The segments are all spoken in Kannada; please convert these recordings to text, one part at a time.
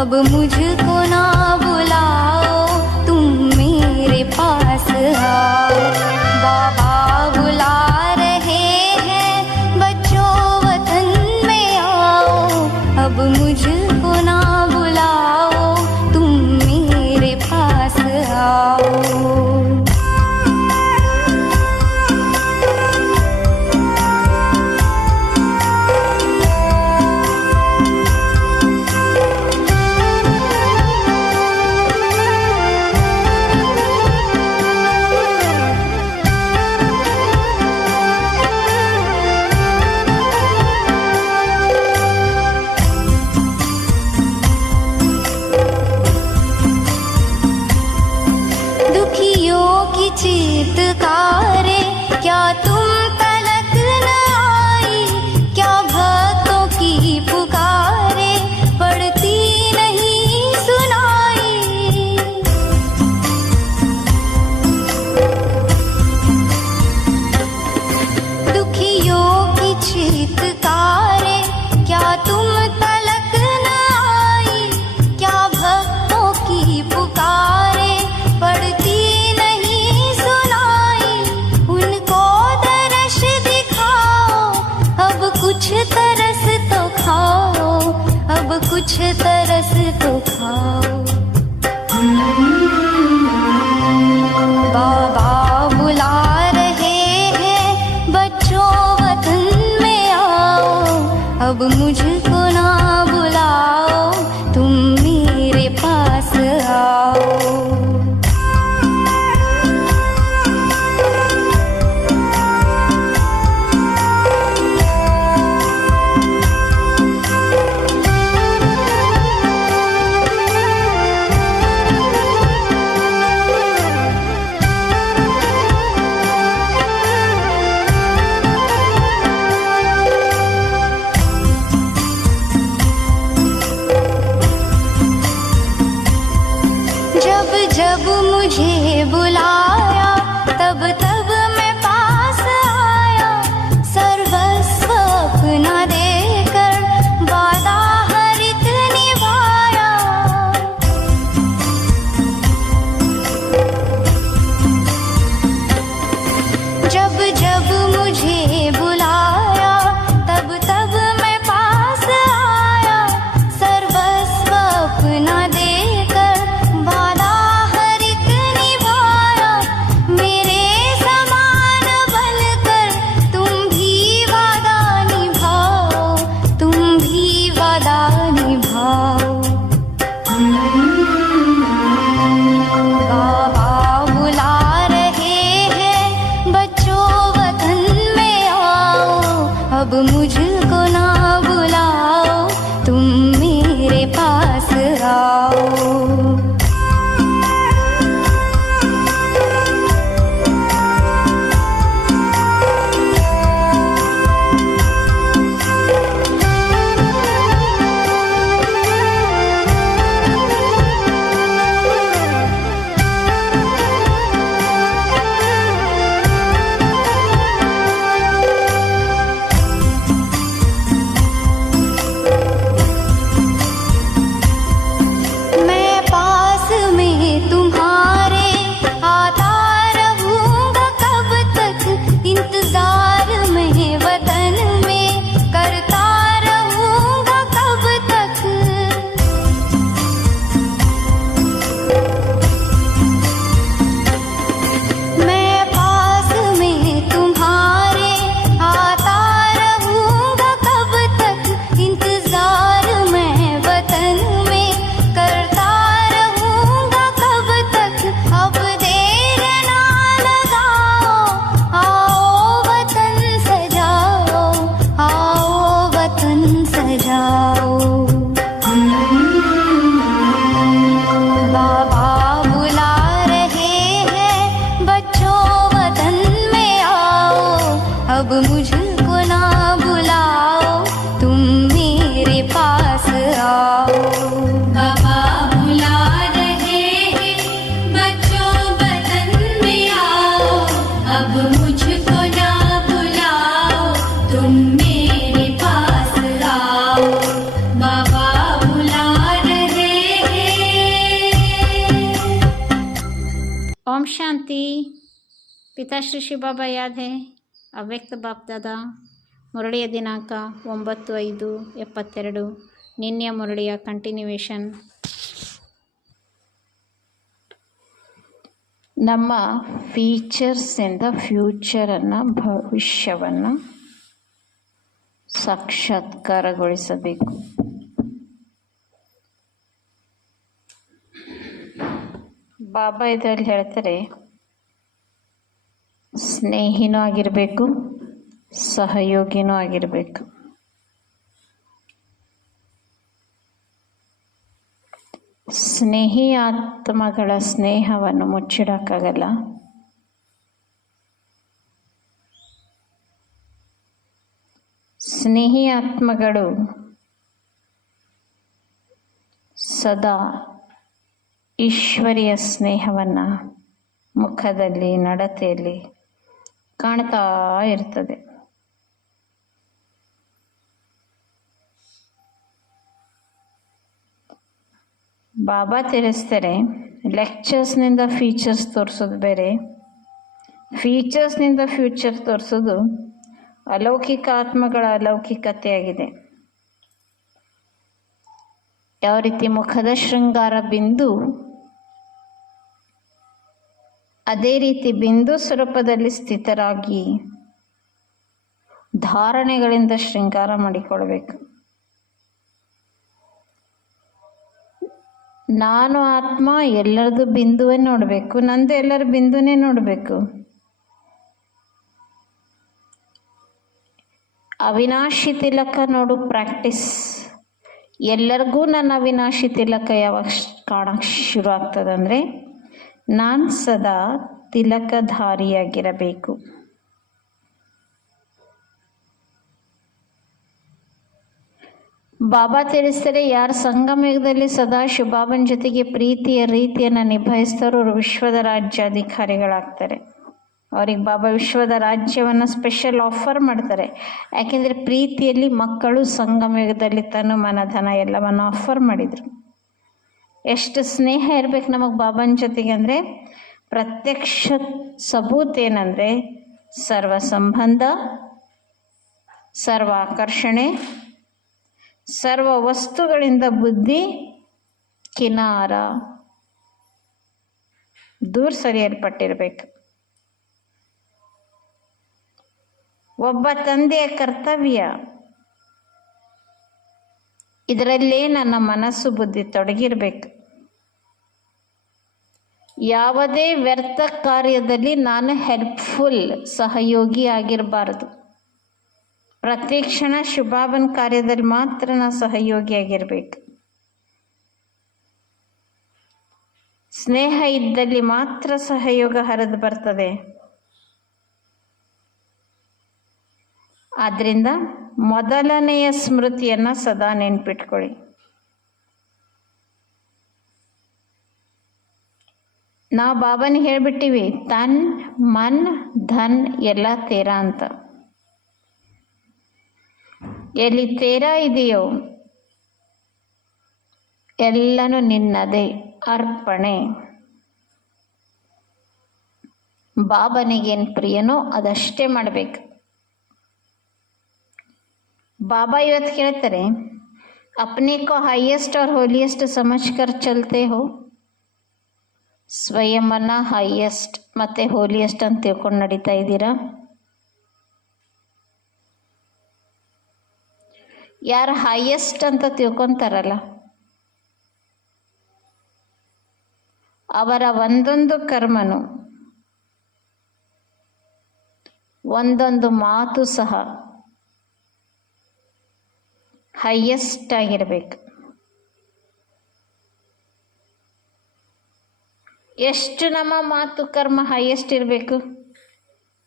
अब मुझको ना बुलाओ, तुम मेरे पास आओ। बाबा बुला रहे हैं, बच्चों वतन में आओ। अब मुझको ना बुलाओ, तुम मेरे पास आओ। चीत्कारे क्या तुम तलक न आई, क्या भक्तों की पुकारे पड़ती नहीं सुनाई। दुखियों की चीत्कारे क्या तुम तलक न आई, क्या भक्तों की पुकारे पड़ती कुछ तरस तो खाओ, अब कुछ तरस तो खाओ। बाबा बुला रहे हैं, बच्चों वतन में आओ। अब मुझको ना बुलाओ, तुम मेरे पास आओ। जब जब मुझे बुलाया, तब तब मैं पास आया। सर्वस्व अपना देकर वादा हर एक निभाया। जब जब मुझे बुलाया, तब तब मैं पास आया। सर्वस्व अपना देकर वादा हर एक निभाया। ಶಾಂತಿ. ಪಿತಾಶ್ರೀ ಶಿವ ಬಾಬಾ ಯಾದ್ ಹೈ. ಅವ್ಯಕ್ತ ಬಾಪ್ ದಾದಾ. ಮುರಳಿಯ ದಿನಾಂಕ 9/5/72. ನಿನ್ನೆಯ ಮುರಳಿಯ ಕಂಟಿನ್ಯೂವೇಷನ್. ನಮ್ಮ ಫೀಚರ್ಸಿಂದ ಫ್ಯೂಚರನ್ನು, ಭವಿಷ್ಯವನ್ನು ಸಾಕ್ಷಾತ್ಕಾರಗೊಳಿಸಬೇಕು. ಬಾಬಾ ಇದರಲ್ಲಿ ಹೇಳ್ತಾರೆ, ಸ್ನೇಹಿನೂ ಆಗಿರಬೇಕು, ಸಹಯೋಗಿನೂ ಆಗಿರಬೇಕು. ಸ್ನೇಹಿ ಆತ್ಮಗಳ ಸ್ನೇಹವನ್ನು ಮುಚ್ಚಿಡಕ್ಕಾಗಲ್ಲ. ಸ್ನೇಹಿ ಆತ್ಮಗಳು ಸದಾ ಈಶ್ವರಿಯ ಸ್ನೇಹವನ್ನು ಮುಖದಲ್ಲಿ, ನಡತೆಯಲ್ಲಿ ಕಾಣ್ತಾ ಇರ್ತದೆ. ಬಾಬಾ ತಿಳಿಸ್ತಾರೆ, ಲೆಕ್ಚರ್ಸ್ನಿಂದ ಫೀಚರ್ಸ್ ತೋರಿಸೋದು ಬೇರೆ, ಫೀಚರ್ಸ್ನಿಂದ ಫ್ಯೂಚರ್ ತೋರಿಸೋದು ಅಲೌಕಿಕ ಆತ್ಮಗಳ ಅಲೌಕಿಕತೆಯಾಗಿದೆ. ಯಾವ ರೀತಿ ಮುಖದ ಶೃಂಗಾರ ಬಿಂದು, ಅದೇ ರೀತಿ ಬಿಂದು ಸ್ವರೂಪದಲ್ಲಿ ಸ್ಥಿತರಾಗಿ ಧಾರಣೆಗಳಿಂದ ಶೃಂಗಾರ ಮಾಡಿಕೊಳ್ಬೇಕು. ನಾನು ಆತ್ಮ ಎಲ್ಲರದು ಬಿಂದುವೇ ನೋಡಬೇಕು, ನಂದು ಎಲ್ಲರ ಬಿಂದುನೇ ನೋಡಬೇಕು. ಅವಿನಾಶಿ ತಿಲಕ ನೋಡು ಪ್ರಾಕ್ಟೀಸ್. ಎಲ್ಲರಿಗೂ ನನ್ನ ಅವಿನಾಶಿ ತಿಲಕ ಯಾವಾಗ ಕಾಣಕ್ಕೆ ಶುರು ಆಗ್ತದಂದರೆ, ನಾನು ಸದಾ ತಿಲಕಧಾರಿಯಾಗಿರಬೇಕು. ಬಾಬಾ ತಿಳಿಸ್ತಾರೆ, ಯಾರು ಸಂಗಮಯುಗದಲ್ಲಿ ಸದಾ ಶಿವಬಾಬನ ಜೊತೆಗೆ ಪ್ರೀತಿಯ ರೀತಿಯನ್ನು ನಿಭಾಯಿಸ್ತಾರೋ ಅವರು ವಿಶ್ವದ ರಾಜ್ಯಾಧಿಕಾರಿಗಳಾಗ್ತಾರೆ. ಅವ್ರಿಗೆ ಬಾಬಾ ವಿಶ್ವದ ರಾಜ್ಯವನ್ನು ಸ್ಪೆಷಲ್ ಆಫರ್ ಮಾಡ್ತಾರೆ. ಯಾಕೆಂದರೆ ಪ್ರೀತಿಯಲ್ಲಿ ಮಕ್ಕಳು ಸಂಗಮಯುಗದಲ್ಲಿ ತನು ಮನ ಧನ ಎಲ್ಲವನ್ನು ಆಫರ್ ಮಾಡಿದರು. ಎಷ್ಟು ಸ್ನೇಹ ಇರಬೇಕು ನಮಗೆ ಬಾಬನ ಜೊತೆಗೆ ಅಂದರೆ, ಪ್ರತ್ಯಕ್ಷ ಸಬೂತ್ ಏನಂದರೆ ಸರ್ವ ಸಂಬಂಧ, ಸರ್ವ ಆಕರ್ಷಣೆ, ಸರ್ವ ವಸ್ತುಗಳಿಂದ ಬುದ್ಧಿ ಕಿನಾರ ದೂರ ಸರಿಯಲ್ಪಟ್ಟಿರಬೇಕು. ಒಬ್ಬ ತಂದೆಯ ಕರ್ತವ್ಯ ಇದರಲ್ಲೇ ನನ್ನ ಮನಸ್ಸು ಬುದ್ಧಿ ತೊಡಗಿರಬೇಕು. ಯಾವುದೇ ವ್ಯರ್ಥ ಕಾರ್ಯದಲ್ಲಿ ನಾನು ಹೆಲ್ಪ್ಫುಲ್, ಸಹಯೋಗಿ ಆಗಿರಬಾರದು. ಪ್ರತಿ ಕ್ಷಣ ಶಿವಬಾಬನ ಕಾರ್ಯದಲ್ಲಿ ಮಾತ್ರ ನಾನು ಸಹಯೋಗಿಯಾಗಿರಬೇಕು. ಸ್ನೇಹ ಇದ್ದಲ್ಲಿ ಮಾತ್ರ ಸಹಯೋಗ ಹರಿದು ಬರ್ತದೆ. ಆದ್ದರಿಂದ ಮೊದಲನೆಯ ಸ್ಮೃತಿಯನ್ನು ಸದಾ ನೆನ್ಪಿಟ್ಕೊಳ್ಳಿ. ನಾವು ಬಾಬಾನಿಗೆ ಹೇಳ್ಬಿಟ್ಟಿವಿ, ತನ್ ಮನ್ ಧನ್ ಎಲ್ಲ ತೇರಾ ಅಂತ. ಎಲ್ಲಿ ತೇರಾ ಇದೆಯೋ ಎಲ್ಲನೂ ನಿನ್ನದೇ, ಅರ್ಪಣೆ. ಬಾಬನಿಗೇನು ಪ್ರಿಯನೋ ಅದಷ್ಟೇ ಮಾಡಬೇಕು. बाबा ಇವತ್ತು ಕೇಳ್ತಾರೆ, अपने को हाईएस्ट और होलीएस्ट समझकर चलते हो. ಸ್ವಯಂನ ಹೈಯೆಸ್ಟ್ ಮತ್ತು ಹೋಲಿಯೆಸ್ಟ್ ಅಂತ ತಿಳ್ಕೊಂಡು ನಡೀತಾ ಇದ್ದೀರಾ? ಯಾರು ಹೈಯೆಸ್ಟ್ ಅಂತ ತಿಳ್ಕೊತಾರಲ್ಲ ಅವರ ಒಂದೊಂದು ಕರ್ಮನು, ಒಂದೊಂದು ಮಾತು ಸಹ ಹೈಯೆಸ್ಟ್ ಆಗಿರಬೇಕು. ಎಷ್ಟು ನಮ್ಮ ಮಾತು ಕರ್ಮ ಹೈಯೆಸ್ಟ್ ಇರಬೇಕು?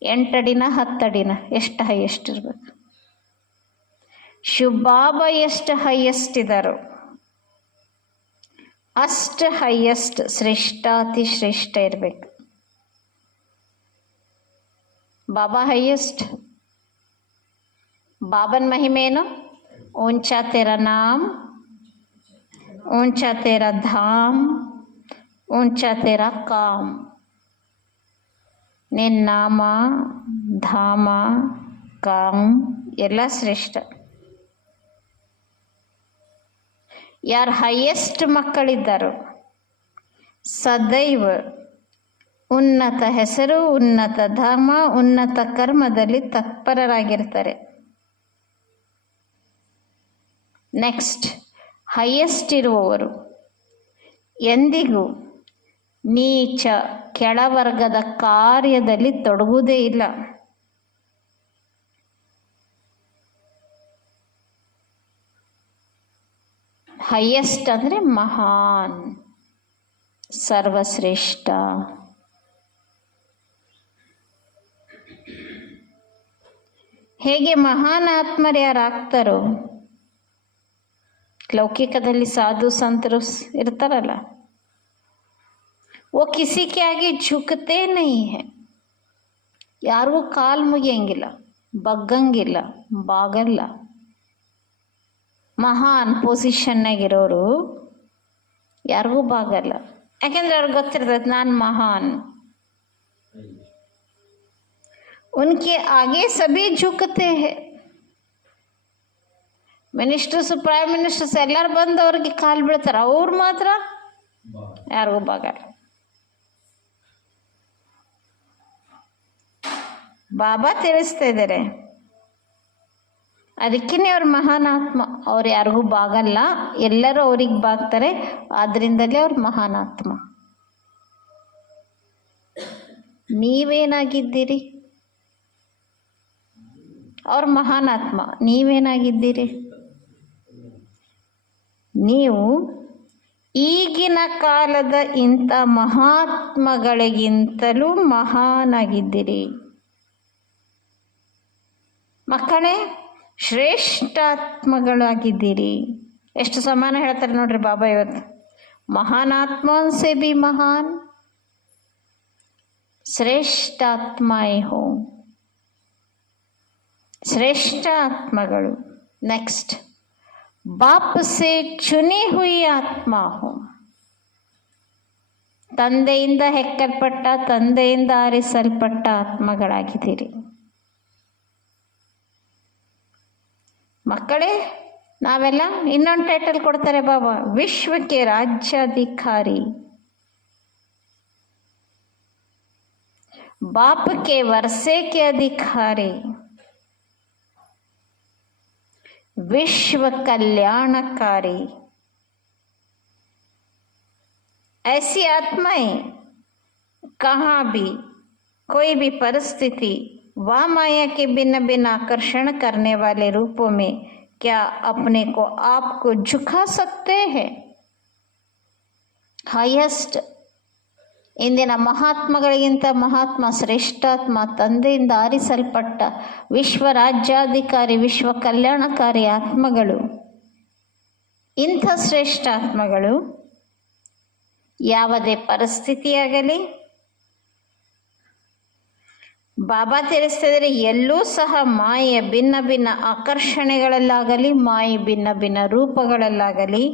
8 ಅಡಿನ 10 ಅಡಿನ? ಎಷ್ಟು ಹೈಯೆಸ್ಟ್ ಇರಬೇಕು? ಶಿವಬಾಬಾ ಎಷ್ಟು ಹೈಯೆಸ್ಟ್ ಇದ್ದಾರೋ ಅಷ್ಟು ಹೈಯೆಸ್ಟ್, ಶ್ರೇಷ್ಠಾತಿ ಶ್ರೇಷ್ಠ ಇರಬೇಕು. ಬಾಬಾ ಹೈಯೆಸ್ಟ್. ಬಾಬನ ಮಹಿಮೆ ಏನು? ऊंचा तेरा नाम, ऊंचा तेरा धाम, ऊंचा तेरा काम. ನಿನ್ನ ನಾಮ ಧಾಮ ಕಾಮ್ ಎಲ್ಲ ಶ್ರೇಷ್ಠ. ಯಾರು ಹೈಯೆಸ್ಟ್ ಮಕ್ಕಳಿದ್ದಾರೋ ಸದೈವ ಉನ್ನತ ಹೆಸರು, ಉನ್ನತ ಧಾಮ, ಉನ್ನತ ಕರ್ಮದಲ್ಲಿ ತತ್ಪರರಾಗಿರ್ತಾರೆ. ನೆಕ್ಸ್ಟ್, ಹೈಯೆಸ್ಟ್ ಇರುವವರು ಎಂದಿಗೂ ನೀಚ ಕೆಳವರ್ಗದ ಕಾರ್ಯದಲ್ಲಿ ತೊಡಗುವುದೇ ಇಲ್ಲ. ಹೈಯೆಸ್ಟ್ ಅಂದರೆ ಮಹಾನ್, ಸರ್ವಶ್ರೇಷ್ಠ. ಹೇಗೆ ಮಹಾನ್ ಆತ್ಮರು ಯಾರಾಗ್ತಾರೋ, ಲೌಕಿಕದಲ್ಲಿ ಸಾಧು ಸಂತರು ಇರ್ತಾರಲ್ಲ, वो किसी के आगे झुकते नहीं है. ಯಾರಿಗೂ ಕಾಲು ಮುಗಿಯಂಗಿಲ್ಲ, ಬಗ್ಗಂಗಿಲ್ಲ, ಬಾಗಲ್ಲ. ಮಹಾನ್ ಪೊಸಿಷನ್ನಾಗಿರೋರು ಯಾರಿಗೂ ಬಾಗಲ್ಲ. ಯಾಕೆಂದ್ರೆ ಅವ್ರಿಗೆ ಗೊತ್ತಿರ್ತದೆ ನಾನು ಮಹಾನ್. उनके आगे सभी झुकते हैं. ಮಿನಿಸ್ಟರ್ಸ್, ಪ್ರೈಮ್ ಮಿನಿಸ್ಟರ್ಸ್ ಎಲ್ಲರೂ ಬಂದು ಅವ್ರಿಗೆ ಕಾಲು ಬೀಳ್ತಾರೆ, ಅವ್ರು ಮಾತ್ರ ಯಾರಿಗೂ ಬಾಗಲ್ಲ. ಬಾಬಾ ತಿಳಿಸ್ತಾ ಇದ್ದಾರೆ, ಅದಕ್ಕೇ ಅವ್ರು ಮಹಾನ್ ಆತ್ಮ. ಅವ್ರು ಯಾರಿಗೂ ಬಾಗಲ್ಲ, ಎಲ್ಲರೂ ಅವ್ರಿಗೆ ಬಾಗ್ತಾರೆ, ಆದ್ರಿಂದಲೇ ಅವ್ರು ಮಹಾನ್ ಆತ್ಮ. ನೀವೇನಾಗಿದ್ದೀರಿ? ಅವ್ರ ಮಹಾನ್ ಆತ್ಮ. ನೀವೇನಾಗಿದ್ದೀರಿ? ನೀವು ಈಗಿನ ಕಾಲದ ಇಂಥ ಮಹಾತ್ಮಗಳಿಗಿಂತಲೂ ಮಹಾನಾಗಿದ್ದೀರಿ. ಮಕ್ಕಳೇ, ಶ್ರೇಷ್ಠಾತ್ಮಗಳಾಗಿದ್ದೀರಿ. ಎಷ್ಟು ಸಮಾನ ಹೇಳ್ತಾರೆ ನೋಡ್ರಿ ಬಾಬಾ ಇವತ್ತು. ಮಹಾನಾತ್ಮನ್ ಸೆ ಬಿ ಮಹಾನ್, ಶ್ರೇಷ್ಠಾತ್ಮಾಯೇ ಹೋ. ಶ್ರೇಷ್ಠ ಆತ್ಮಗಳು. ನೆಕ್ಸ್ಟ್, ಬಾಪ್ ಸೆ ಚುನಿ ಹುಯಿ ಆತ್ಮ ಹೋ. ತಂದೆಯಿಂದ ಹೆಕ್ಕಲ್ಪಟ್ಟ, ತಂದೆಯಿಂದ ಆರಿಸಲ್ಪಟ್ಟ ಆತ್ಮಗಳಾಗಿದ್ದೀರಿ. ಮಕ್ಕಳೇ, ನಾವೆಲ್ಲ ಇನ್ನೊಂದು ಟೈಟಲ್ ಕೊಡ್ತಾರೆ ಬಾಬಾ, ವಿಶ್ವಕ್ಕೆ ರಾಜ್ಯಾಧಿಕಾರಿ. बाप के वर्षे के अधिकारी, विश्व कल्याणकारी. ऐसी आत्माएं कहाँ भी कोई भी परिस्थिति व माया के भिन्न भिन्न आकर्षण करने वाले रूपों में क्या अपने को आपको झुका सकते हैं? हाईएस्ट ಇಂದಿನ ಮಹಾತ್ಮಗಳಿಗಿಂತ ಮಹಾತ್ಮ, ಶ್ರೇಷ್ಠಾತ್ಮ, ತಂದೆಯಿಂದ ಆರಿಸಲ್ಪಟ್ಟ ವಿಶ್ವ ರಾಜ್ಯಾಧಿಕಾರಿ, ವಿಶ್ವ ಕಲ್ಯಾಣಕಾರಿ ಆತ್ಮಗಳು. ಇಂಥ ಶ್ರೇಷ್ಠಾತ್ಮಗಳು ಯಾವುದೇ ಪರಿಸ್ಥಿತಿಯಾಗಲಿ, ಬಾಬಾ ತಿಳಿಸ್ತಿದ್ರೆ ಎಲ್ಲೂ ಸಹ ಮಾಯೆಯ ಭಿನ್ನ ಭಿನ್ನ ಆಕರ್ಷಣೆಗಳಲ್ಲಾಗಲಿ, ಮಾಯೆ ಭಿನ್ನ ಭಿನ್ನ ರೂಪಗಳಲ್ಲಾಗಲಿ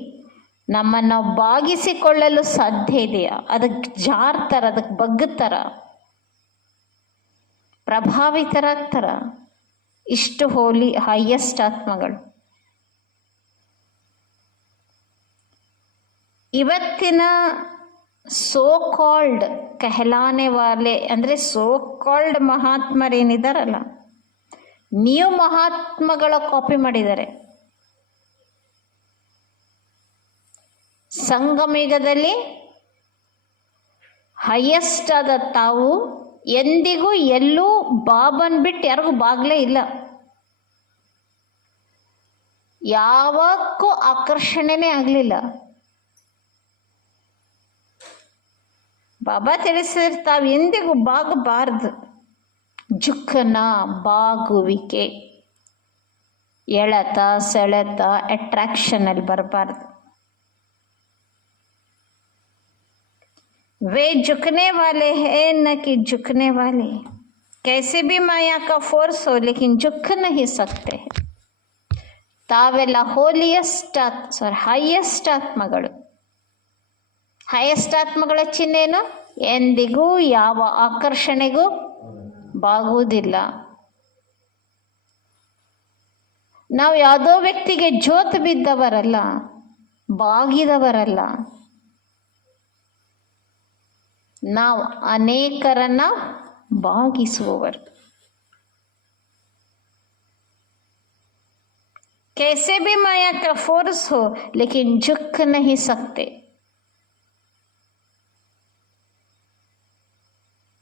ನಮ್ಮನ್ನು ಬಾಗಿಸಿಕೊಳ್ಳಲು ಸಾಧ್ಯ ಇದೆಯಾ? ಅದಕ್ಕೆ ಜಾರ್ತಾರ, ಅದಕ್ಕೆ ಬಗ್ಗುತ್ತಾರ, ಪ್ರಭಾವಿತರಾಗ್ತಾರ. ಇಷ್ಟು ಹೋಲಿ ಹೈಯೆಸ್ಟ್ ಆತ್ಮಗಳು. ಇವತ್ತಿನ ಸೋ ಕಾಲ್ಡ್ ಕಹಲಾನೆ ವಾಲೆ ಅಂದರೆ ಸೋ ಕಾಲ್ಡ್ ಮಹಾತ್ಮರೇನಿದಾರಲ್ಲ, ನೀವು ಮಹಾತ್ಮಗಳ ಕಾಪಿ ಮಾಡಿದ್ದಾರೆ. ಸಂಗಮಯುಗದಲ್ಲಿ ಹೈಯೆಸ್ಟ್ ಆದ ತಾವು ಎಂದಿಗೂ ಎಲ್ಲೂ ಬಾಬನ್ ಬಿಟ್ಟು ಯಾರಿಗೂ ಬಾಗ್ಲೇ ಇಲ್ಲ. ಯಾವಕ್ಕೂ ಆಕರ್ಷಣೆನೇ ಆಗಲಿಲ್ಲ. ಬಾಬಾ ತಿಳಿಸಿದ್ರೆ ತಾವು ಎಂದಿಗೂ ಬಾಗಬಾರ್ದು. ಜುಕ್ಕನ, ಬಾಗುವಿಕೆ, ಎಳೆತ, ಸೆಳೆತ, ಅಟ್ರಾಕ್ಷನಲ್ಲಿ ಬರಬಾರ್ದು. वे झुकने वाले हैं न कि झुकने वाले. कैसे भी माया का फोर्स हो लेकिन झुक नहीं सकते. ತಾವೆಲ್ಲ ಹೋಲಿಯೆಸ್ಟ್ ಹೈಯೆಸ್ಟ್ ಆತ್ಮಗಳು. ಹೈಯೆಸ್ಟ್ ಆತ್ಮಗಳ ಚಿಹ್ನೆನು ಎಂದಿಗೂ ಯಾವ ಆಕರ್ಷಣೆಗೂ ಬಾಗುವುದಿಲ್ಲ. ನಾವು ಯಾವುದೋ ವ್ಯಕ್ತಿಗೆ ಜೋತು ಬಿದ್ದವರಲ್ಲ, ಬಾಗಿದವರಲ್ಲ. ನಾವು ಅನೇಕರನ್ನ ಬಾಗಿಸುವವರು. कैसे भी माया का फोर्स हो लेकिन झुक नहीं सकते.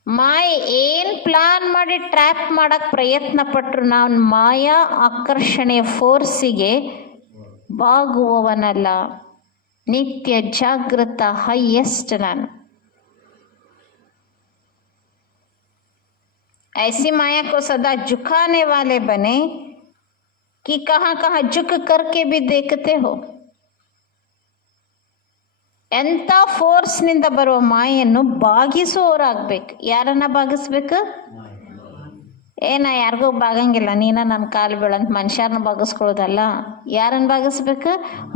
ಮಾಯೆ ಏನ್ ಪ್ಲಾನ್ ಮಾಡಿ ಟ್ರ್ಯಾಪ್ ಮಾಡಕ್ ಪ್ರಯತ್ನ ಪಟ್ರು ನಾವು ಮಾಯಾ ಆಕರ್ಷಣೆಯ ಫೋರ್ಸಿಗೆ ಬಾಗುವವನಲ್ಲ. ನಿತ್ಯ ಜಾಗೃತ ಹೈಯೆಸ್ಟ್ ನಾನು. ऐसी माया को सदा झुकाने वाले बने कि कहाँ कहाँ झुक करके भी देखते हो. ಎಂಥ ಫೋರ್ಸ್ನಿಂದ ಬರುವ ಮಾಯನ್ನು ಬಾಗಿಸುವವರಾಗಬೇಕು. ಯಾರನ್ನ ಬಾಗಿಸ್ಬೇಕು? ಯಾರಿಗೂ ಬಾಗಂಗಿಲ್ಲ, ನೀನ ನನ್ನ ಕಾಲು ಬೀಳಂತ ಮನುಷ್ಯರನ್ನ ಬಾಗಿಸ್ಕೊಳ್ಳೋದಲ್ಲ. ಯಾರನ್ನ ಬಾಗಿಸ್ಬೇಕು?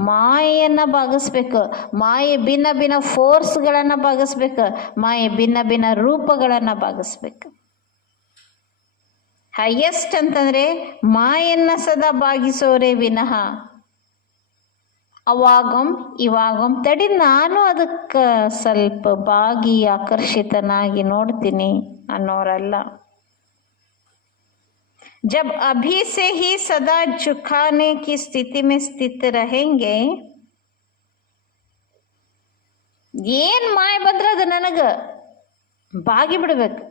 ಮಾಯೆಯನ್ನು ಬಾಗಿಸ್ಬೇಕು. ಮಾಯೆ ಭಿನ್ನ ಭಿನ್ನ ಫೋರ್ಸ್ಗಳನ್ನು ಬಾಗಿಸ್ಬೇಕು. ಮಾಯೆ ಭಿನ್ನ ಭಿನ್ನ ರೂಪಗಳನ್ನು ಬಾಗಿಸ್ಬೇಕು. ಹೈಯೆಸ್ಟ್ ಅಂತಂದರೆ ಮಾಯನ್ನ ಸದಾ ಬಾಗಿಸೋರೇ ವಿನಃ ಅವಾಗಂ ಇವಾಗಂ ತಡಿ ನಾನು ಅದಕ್ಕೆ ಸ್ವಲ್ಪ ಬಾಗಿ ಆಕರ್ಷಿತನಾಗಿ ನೋಡ್ತೀನಿ ಅನ್ನೋರಲ್ಲ. जब अभी से ही सदा झुकाने की स्थिति में स्थित रहेंगे. ಏನ್ ಮಾಯ ಬಂದ್ರೆ ಅದು ನನಗ ಬಾಗಿ ಬಿಡ್ಬೇಕು.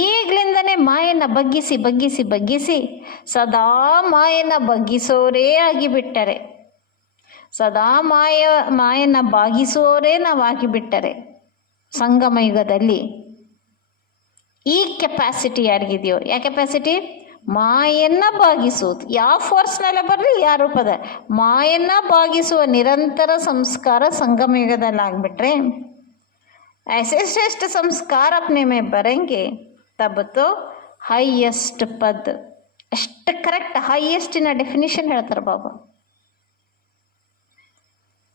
ಈಗ್ಲಿಂದನೇ ಮಾಯನ್ನ ಬಗ್ಗಿಸಿ ಬಗ್ಗಿಸಿ ಬಗ್ಗಿಸಿ ಸದಾ ಮಾಯನ್ನ ಬಗ್ಗಿಸೋರೇ ಆಗಿಬಿಟ್ಟರೆ, ಸದಾ ಮಾಯನ್ನ ಬಾಗಿಸುವವರೇ ನಾವು ಆಗಿಬಿಟ್ಟರೆ ಸಂಗಮ ಯುಗದಲ್ಲಿ ಈ ಕೆಪಾಸಿಟಿ ಯಾರಿಗಿದೆಯೋ, ಯಾ ಕೆಪಾಸಿಟಿ? ಮಾಯನ್ನ ಬಾಗಿಸುವುದು. ಯಾವ ಫೋರ್ಸ್ನೆಲ್ಲ ಬರಲಿ, ಯಾವ ರೂಪದ ಮಾಯನ್ನ ಬಾಗಿಸುವ ನಿರಂತರ ಸಂಸ್ಕಾರ ಸಂಗಮ ಯುಗದಲ್ಲಿ ಆಗಿಬಿಟ್ರೆ ऐसे श्रेष्ठ संस्कार अपने में बरेंगे तब तो ಹೈಯೆಸ್ಟ್ ಪದ್. ಅಷ್ಟು ಕರೆಕ್ಟ್ ಹೈಯೆಸ್ಟಿನ ಡೆಫಿನಿಷನ್ ಹೇಳ್ತಾರೆ ಬಾಬಾ.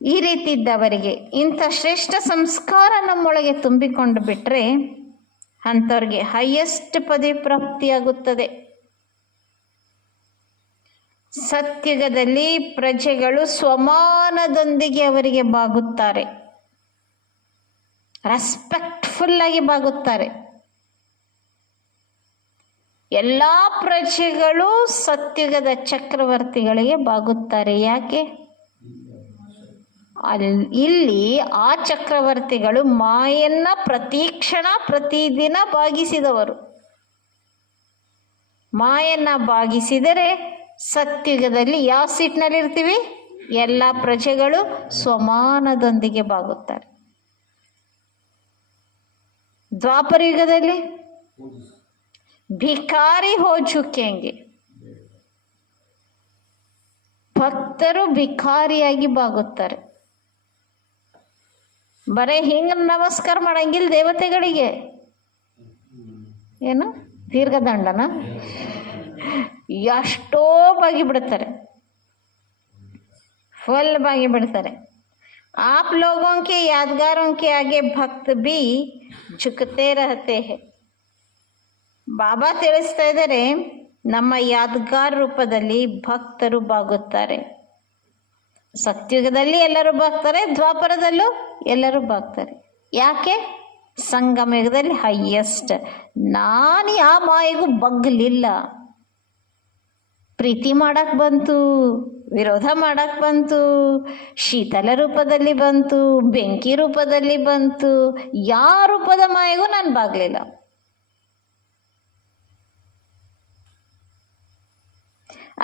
ಈ ರೀತಿ ಇದ್ದವರಿಗೆ ಇಂಥ ಶ್ರೇಷ್ಠ ಸಂಸ್ಕಾರ ನಮ್ಮೊಳಗೆ ತುಂಬಿಕೊಂಡು ಬಿಟ್ರೆ ಅಂಥವ್ರಿಗೆ ಹೈಯೆಸ್ಟ್ ಪದವಿ ಪ್ರಾಪ್ತಿಯಾಗುತ್ತದೆ. ಸತ್ಯುಗದಲ್ಲಿ ಪ್ರಜೆಗಳು ಸ್ವಮಾನದೊಂದಿಗೆ ಅವರಿಗೆ ಬಾಗುತ್ತಾರೆ, ರೆಸ್ಪೆಕ್ಟ್ಫುಲ್ ಆಗಿ ಬಾಗುತ್ತಾರೆ. ಎಲ್ಲ ಪ್ರಜೆಗಳು ಸತ್ಯುಗದ ಚಕ್ರವರ್ತಿಗಳಿಗೆ ಬಾಗುತ್ತಾರೆ. ಯಾಕೆ? ಇಲ್ಲಿ ಆ ಚಕ್ರವರ್ತಿಗಳು ಮಾಯನ್ನ ಪ್ರತಿಕ್ಷಣ ಪ್ರತಿದಿನ ಬಾಗಿಸಿದವರು. ಮಾಯನ್ನ ಬಾಗಿಸಿದರೆ ಸತ್ಯುಗದಲ್ಲಿ ಯಾವ ಸೀಟ್ನಲ್ಲಿ ಇರ್ತೀವಿ? ಎಲ್ಲ ಪ್ರಜೆಗಳು ಸ್ವಮಾನದೊಂದಿಗೆ ಬಾಗುತ್ತಾರೆ. ದ್ವಾಪರ ಯುಗದಲ್ಲಿ ಭಿಕಾರಿ ಹೋ ಝುಕೆಂಗೆ, ಭಕ್ತರು ಭಿಕಾರಿಯಾಗಿ ಬಾಗುತ್ತಾರೆ. ಬರೇ ಹಿಂಗ ನಮಸ್ಕಾರ ಮಾಡಂಗಿಲ್ಲ ದೇವತೆಗಳಿಗೆ. ಏನು ದೀರ್ಘದಂಡನ ಎಷ್ಟೋ ಬಾಗಿ ಬಿಡ್ತಾರೆ, ಫುಲ್ ಬಾಗಿ ಬಿಡ್ತಾರೆ. आप लोगों के यादगारों के आगे भक्त भी झुकते रहते हैं. ಬಾಬಾ ತಿಳಿಸ್ತಾ ಇದ್ದಾರೆ, ನಮ್ಮ ಯಾದ್ಗಾರ್ ರೂಪದಲ್ಲಿ ಭಕ್ತರು ಬಾಗುತ್ತಾರೆ. ಸತ್ಯುಗದಲ್ಲಿ ಎಲ್ಲರೂ ಬಾಗ್ತಾರೆ, ದ್ವಾಪರದಲ್ಲೂ ಎಲ್ಲರೂ ಬಾಗ್ತಾರೆ. ಯಾಕೆ? ಸಂಗಮ ಯುಗದಲ್ಲಿ ಹೈಯೆಸ್ಟ್. ನಾನು ಯಾವ ಮಾಯಿಗೂ ಬಗ್ಲಿಲ್ಲ. ಪ್ರೀತಿ ಮಾಡಕ್ ಬಂತು, ವಿರೋಧ ಮಾಡಕ್ ಬಂತು, ಶೀತಲ ರೂಪದಲ್ಲಿ ಬಂತು, ಬೆಂಕಿ ರೂಪದಲ್ಲಿ ಬಂತು, ಯಾವ ರೂಪದ ಮಾಯಿಗೂ ನಾನು ಬಾಗ್ಲಿಲ್ಲ.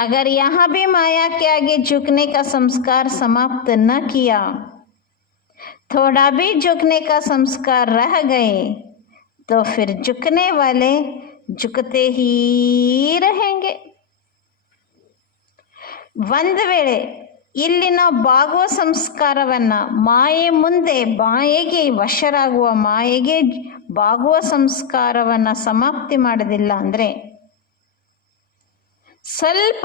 अगर यहाँ भी माया के आगे झुकने का संस्कार समाप्त न किया, थोड़ा भी झुकने का संस्कार रह गए तो फिर झुकने वाले झुकते ही रहेंगे. ಒಂದು ವೇಳೆ ಇಲ್ಲಿ ನಾವು ಬಾಗುವ ಸಂಸ್ಕಾರವನ್ನ ಮಾಯೆ ಮುಂದೆ ಮಾಯೆಗೆ ವಶರಾಗುವ ಮಾಯೆಗೆ ಬಾಗುವ ಸಂಸ್ಕಾರವನ್ನ ಸಮಾಪ್ತಿ ಮಾಡೋದಿಲ್ಲ ಅಂದ್ರೆ ಸ್ವಲ್ಪ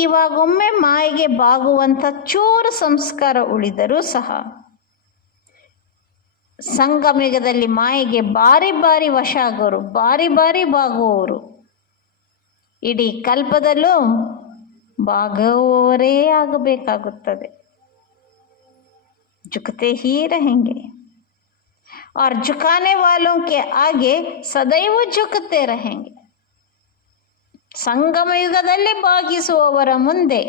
ಇವಾಗೊಮ್ಮೆ ಮಾಯೆಗೆ ಬಾಗುವಂಥ ಚೂರು ಸಂಸ್ಕಾರ ಉಳಿದರೂ ಸಹ ಸಂಗಮಯುಗದಲ್ಲಿ ಮಾಯೆಗೆ ಬಾರಿ ಬಾರಿ ವಶ ಆಗೋರು, ಬಾರಿ ಬಾರಿ ಬಾಗುವವರು ಇಡೀ ಕಲ್ಪದಲ್ಲೂ ಬಾಗುವವರೇ ಆಗಬೇಕಾಗುತ್ತದೆ. झुकते ही रहेंगे और झुकाने वालों के आगे सदैव झुकते रहेंगे. ಸಂಗಮ ಯುಗದಲ್ಲಿ ಬಾಗಿಸುವವರ ಮುಂದೆ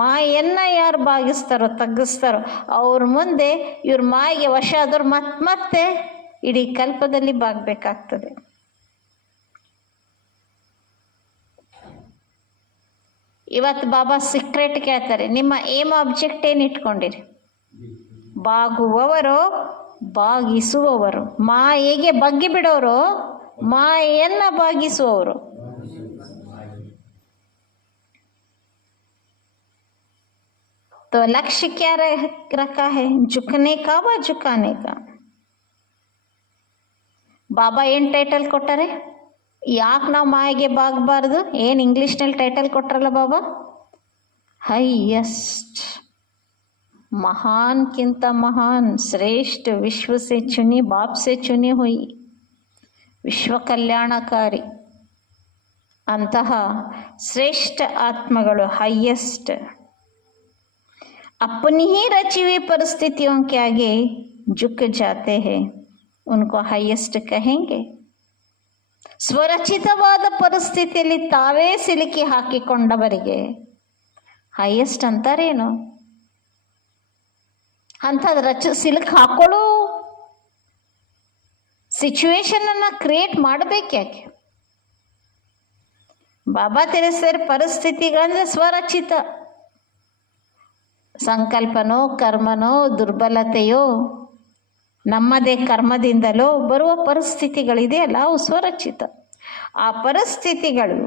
ಮಾಯೆಯನ್ನ ಯಾರು ಬಾಗಿಸ್ತಾರೋ ತಗ್ಗಿಸ್ತಾರೋ ಅವ್ರ ಮುಂದೆ ಇವ್ರ ಮಾಯೆಗೆ ವಶ ಆದವ್ರು ಮತ್ತೆ ಇಡೀ ಕಲ್ಪದಲ್ಲಿ ಬಾಗಬೇಕಾಗ್ತದೆ. ಇವತ್ತು ಬಾಬಾ ಸೀಕ್ರೆಟ್ ಕೇಳ್ತಾರೆ, ನಿಮ್ಮ ಏಮ್ ಆಬ್ಜೆಕ್ಟ್ ಏನು ಇಟ್ಕೊಂಡಿರಿ? ಬಾಗುವವರು, ಬಾಗಿಸುವವರು. ಮಾಯೆಗೆ ಬಗ್ಗಿ ಬಿಡೋರು, ಮಾಯೆಯನ್ನ ಬಾಗಿಸುವವರು. तो लक्ष्य क्या रखा है? झुकने का व झुकाने का. ಬಾಬಾ ಏನು ಟೈಟಲ್ ಕೊಟ್ಟಾರೆ? ಯಾಕೆ ನಾವು ಮಾಯೆಗೆ ಬಾಗಬಾರ್ದು? ಏನು ಇಂಗ್ಲೀಷ್ನಲ್ಲಿ ಟೈಟಲ್ ಕೊಟ್ರಲ್ಲ ಬಾಬಾ? ಹೈಯೆಸ್ಟ್, महानಕ್ಕಿಂತ ಮಹಾನ್, ಶ್ರೇಷ್ಠ, ವಿಶ್ವ से चुनी, बाप से चुनी हुई, ವಿಶ್ವ ಕಲ್ಯಾಣಕಾರಿ ಅಂತಹ ಶ್ರೇಷ್ಠ ಆತ್ಮಗಳು ಹೈಯೆಸ್ಟ್. अपनी ही रची हुई परिस्थितियों के आगे झुक जाते हैं, उनको हाईएस्ट कहेंगे. ಸ್ವರಚಿತವಾದ ಪರಿಸ್ಥಿತಿಯಲ್ಲಿ ತಾವೇ ಸಿಲುಕಿ ಹಾಕಿಕೊಂಡವರಿಗೆ ಹೈಯೆಸ್ಟ್ ಅಂತಾರೇನು? ಅಂಥದ್ದು ಸಿಲುಕಿ ಹಾಕೊಳ್ಳೋ ಸಿಚುವೇಶನನ್ನು ಕ್ರಿಯೇಟ್ ಮಾಡಬೇಕ್ಯಾಕೆ? ಬಾಬಾ ತಿಳಿಸ್ತಾರೆ, ಪರಿಸ್ಥಿತಿಗಳಂದ್ರೆ ಸ್ವರಚಿತ. ಸಂಕಲ್ಪನೋ ಕರ್ಮನೋ ದುರ್ಬಲತೆಯೋ ನಮ್ಮದೇ ಕರ್ಮದಿಂದಲೋ ಬರುವ ಪರಿಸ್ಥಿತಿಗಳಿದೆಯಲ್ಲ, ಅವು ಸ್ವರಚಿತ. ಆ ಪರಿಸ್ಥಿತಿಗಳು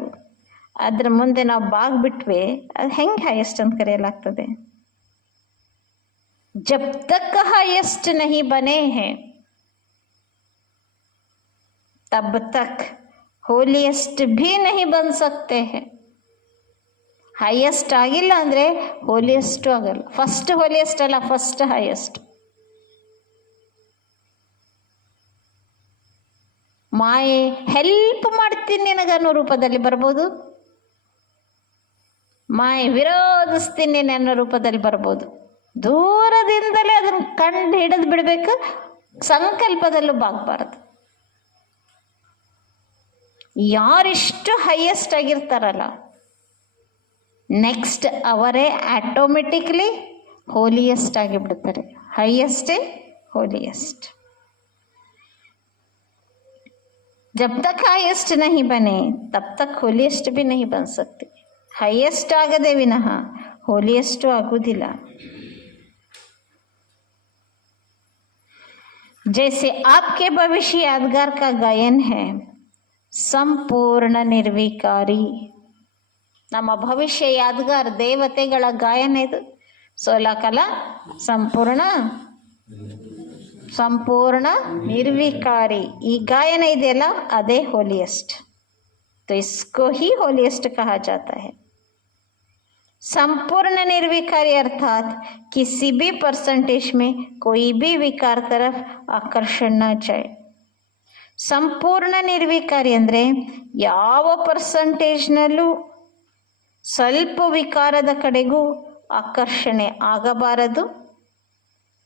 ಅದ್ರ ಮುಂದೆ ನಾವು ಬಾಗ್ಬಿಟ್ವೆ, ಅದು ಹೆಂಗೆ ಹೈಯೆಸ್ಟ್ ಅಂತ ಕರೆಯಲಾಗ್ತದೆ? ಜಬ್ ತಕ್ ಹೈಯೆಸ್ಟ್ ನಹಿ ಬನೆ ಹೈ ತಬ್ ತಕ್ ಹೋಲಿಯೆಸ್ಟ್ ಭೀ ನಹಿ ಬನ್ ಸಕ್ತೆ ಹೈ. ಹೈಯೆಸ್ಟ್ ಆಗಿಲ್ಲ ಅಂದರೆ ಹೋಲಿಯೆಸ್ಟು ಆಗಲ್ಲ. ಫಸ್ಟ್ ಹೋಲಿಯೆಸ್ಟ್ ಅಲ್ಲ, ಫಸ್ಟ್ ಹೈಯೆಸ್ಟ್. ಮಾಯೆ ಹೆಲ್ಪ್ ಮಾಡ್ತೀನಿ ನಿನಗನ್ನೋ ರೂಪದಲ್ಲಿ ಬರ್ಬೋದು, ಮಾಯೆ ವಿರೋಧಿಸ್ತೀನಿ ಅನ್ನೋ ರೂಪದಲ್ಲಿ ಬರ್ಬೋದು. ದೂರದಿಂದಲೇ ಅದನ್ನು ಕಂಡು ಹಿಡಿದು ಬಿಡಬೇಕು, ಸಂಕಲ್ಪದಲ್ಲೂ ಬಾಗಬಾರದು. ಯಾರಿಷ್ಟು ಹೈಯೆಸ್ಟ್ ಆಗಿರ್ತಾರಲ್ಲ, ನೆಕ್ಸ್ಟ್ ಅವರೇ ಆಟೋಮೆಟಿಕ್ಲಿ ಹೋಲಿಯೆಸ್ಟ್ ಆಗಿಬಿಡ್ತಾರೆ. ಹೈಯೆಸ್ಟೇ ಹೋಲಿಯೆಸ್ಟ್. जब तक हाईएस्ट नहीं बने तब तक होलिएस्ट भी नहीं बन सकते. हाईएस्ट ಆಗದೆ ವಿನಃ ಹೋಲಿಯೆಸ್ಟ್ ಆಗುವುದಿಲ್ಲ. जैसे आपके भविष्य यादगार का गायन है, ಸಂಪೂರ್ಣ ನಿರ್ವಿಕಾರಿ. ನಮ್ಮ ಭವಿಷ್ಯ ಯಾದಗಾರ್ ದೇವತೆಗಳ ಗಾಯನ ಇದು. 16 ಕಲ ಸಂಪೂರ್ಣ ನಿರ್ವಿಕಾರಿ. ಈ ಗಾಯನ ಇದೆಯಲ್ಲ, ಅದೇ ಹೋಲಿಯೆಸ್ಟ್. तो इसको ही होलिएस्ट कहा जाता है. संपूर्ण निर्विकारी अर्थात किसी भी परसेंटेज में कोई भी विकार तरफ आकर्षण न जाए. ಸಂಪೂರ್ಣ ನಿರ್ವಿಕಾರಿ ಅಂದರೆ ಯಾವ ಪರ್ಸಂಟೇಜ್ನಲ್ಲೂ ಸ್ವಲ್ಪ ವಿಕಾರದ ಕಡೆಗೂ ಆಕರ್ಷಣೆ ಆಗಬಾರದು